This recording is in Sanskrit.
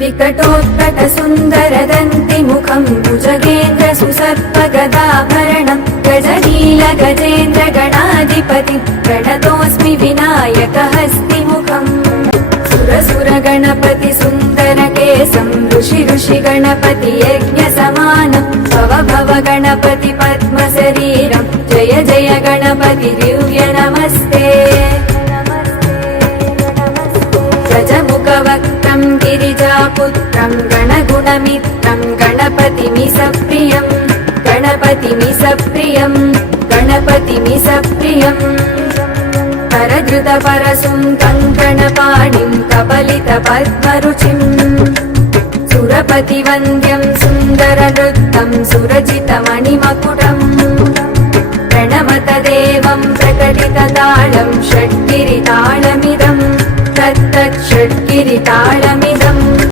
विकटोत्कटसुन्दरदन्तिमुखम् भुजगेन्द्र सुसर्पगदाभरणम् गजनील गजेन्द्र गणाधिपति प्रणतोऽस्मि विनायकहस्तिमुखम् सुरसुर गणपति सुन्दरकेसम् ऋषि गणपति यज्ञसमानम् भव भव गणपति पद्मशरीरम् जय जय गणपति दिव्य नमस्ते गजमुखवक्त्रम् गिरिजापुत्रम् गणगुणमित्रम् गणपतिमिसप्रियम् गणपतिमिसप्रियम् गणपतिमिसप्रियम् करधृतपरसुन्दम् गणपाणिम् कपलितपद्मरुचिम् सुरपतिवन्द्यम् सुन्दरनृत्तम् सुरचितमणिमकुटम् प्रणमतदेवम् प्रकटितताळम् षड्गिरिताळमिदम् तत्तत् षड्गिरिताळमिदम्